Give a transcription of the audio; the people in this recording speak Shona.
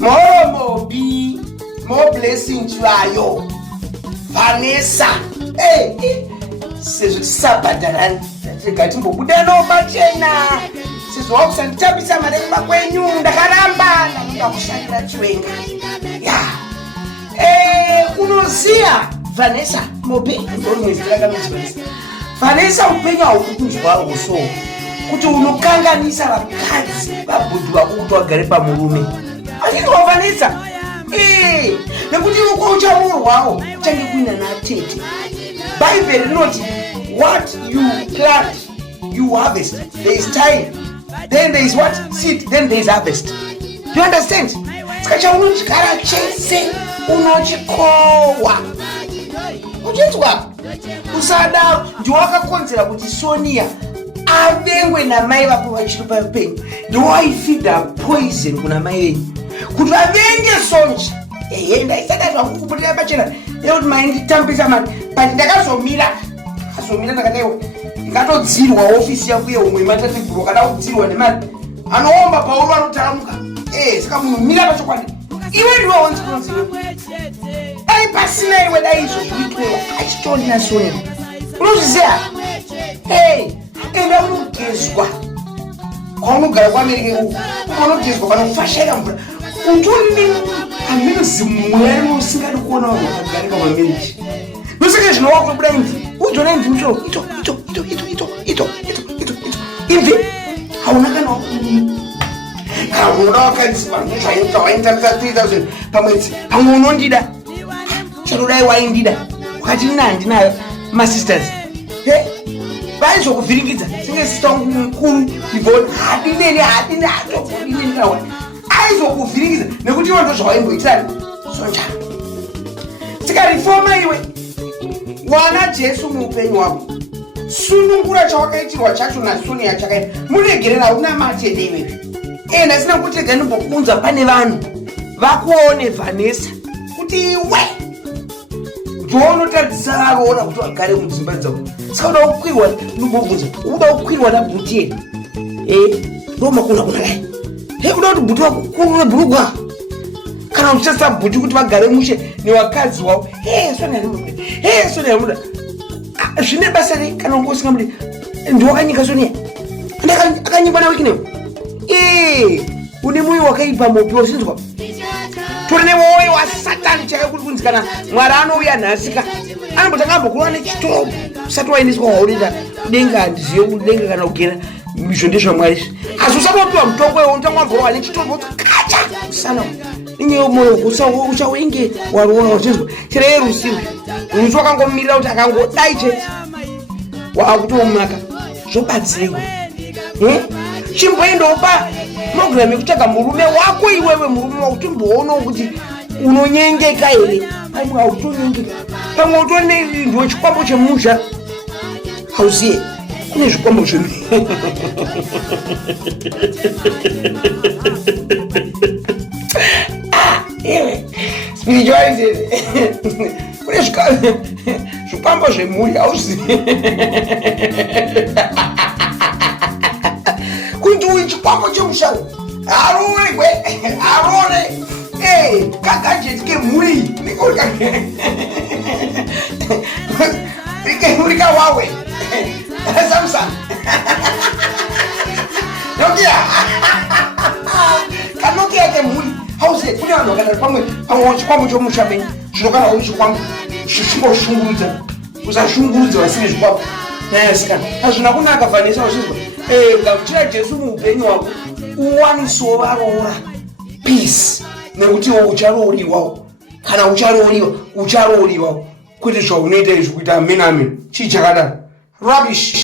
MOBHY, Moblessing Chivayo, Vanesaaaaa. Hey, sabhadarani tikati mbobuda nobachena sizwa kusanditambisa mari kumba kwenyu ndakaramba ndakuda kushandira chiwenga ya unoziya Vanesaaaaa MOBHY Vanesaaaaa upenyu haukukunzwawo so kuti unokanganisa vakadzi vabhudhi vako kuti vagare pamurume achizwa Vanesaaaaa nekuti uko uchaurwawo change kuina natete Bible rinoti what you plant you harvest. There is time, then there is what? Seed, then there is harvest. Do you understand? Skacha unochikara chese unochikowa uchitwa usada ndiwakakonzera kuti Sonia avengwe namai vako vachiri paupenyu ndiwaifida poison kuna mai venyu kuti vavenge Sonja ndaisada zvangu kuputira pachena yekuti mai nditambisa mari but ndakazomira ndakadaiwa ndikatodzirwa ofisi yangu yeumwe matatiguru kada kudzirwa nemari anoomba pauro anotaramuka saka munhu mira pachokwadi iwe ndiwe wanzikonziwe dai pasina iwe dai izvo zvirikuiwa achitoni naSonia unozviziva enda unogezwa kwaunogara kwamerika uku unogezwa panofashira mvura utoni aminozimuya usingadi kuona vanhu vakagarika mameji nosaka zvinowa kubuda imvi udzona imvi musoro ito imvi hauna kana kana unoda wakadzima waintamisa 3000 pamwedzi pamwe unondida chanodai waindida wakati nina handinayo masisters vaizokuvhiringidza senge sitangu mukuru ivona hadineni hatokudineni kawa aizokuvhiringidza nekuti ivo ndo zvawaimboitirani Sonja tikarifoma iwe wana Jesu muupenyu wako sunungura chawakaitirwa chacho naSonia chakaita muregerera hauna matende iwewe ndasina kutega ndimbokunza pane vanhu vakuone Vanesaaaaa kuti iwe ndounotadzisa varoona kuti vagare mudzimba dzavo saka uda kukwirwa ndibobvunza uda kukwirwa nabhuti yeni ndomakuna kunadai uda kuti bhuti wako kunebhurugwa kana uchitasa bhuti kuti vagare mushe nevakadzi wavo Sonia muda zvine basa rei kana unge usingamude ndiwakanyika Sonia akanyimba nawe kinewo une mwoyo wakaipa MOBHY usinzwa tori nemwoyo wasatani chake kuri kunzi kana Mwari anouya nhasika anombotanga ambokurwa nechitoro usati waendeswa waurenda kudenga handizive kudenga kana kugera izvo ndezvaMwari izvi asi usatopiwa mutongo iwo unotanga wamborwa nechitoro kacha usana inyewo mwoyo uchawenge waruona uchinzwa tireye rusivo rusi wakangomirira kuti akangodai chete waakutomaka zvobatsirewo chimboendopa program yekutsvaga murume wako iwewe murume wako timboonawo kuti unonyengeka here pamwe hautonyengeka pamwe utone ndiwe chikwambo chemuzha hauziye kune zvikwambo zvemi spirituality kune zvikwambo zvemuri hauziye kuti uyu chikwambo chemushauri arore kagajeti kemhuri mhuri kawawe Samsung Nokia kanokia kemhuri hauziye kune vanhu vakadaro pamwe chikwambo chomushameni zvinokana uri chikwambo chimboshungurudza usashungurudza vasine zvikwambo saka hazvina kunaka Vanesaaaaa uchizwa gamuchira Jesu muupenyu wako uwanisewo varoora peace nekuti iwo ucharooriwawo kana ucharooriwawo kuti zvaunoita izvi kuita amen chii chakadaro rubbish.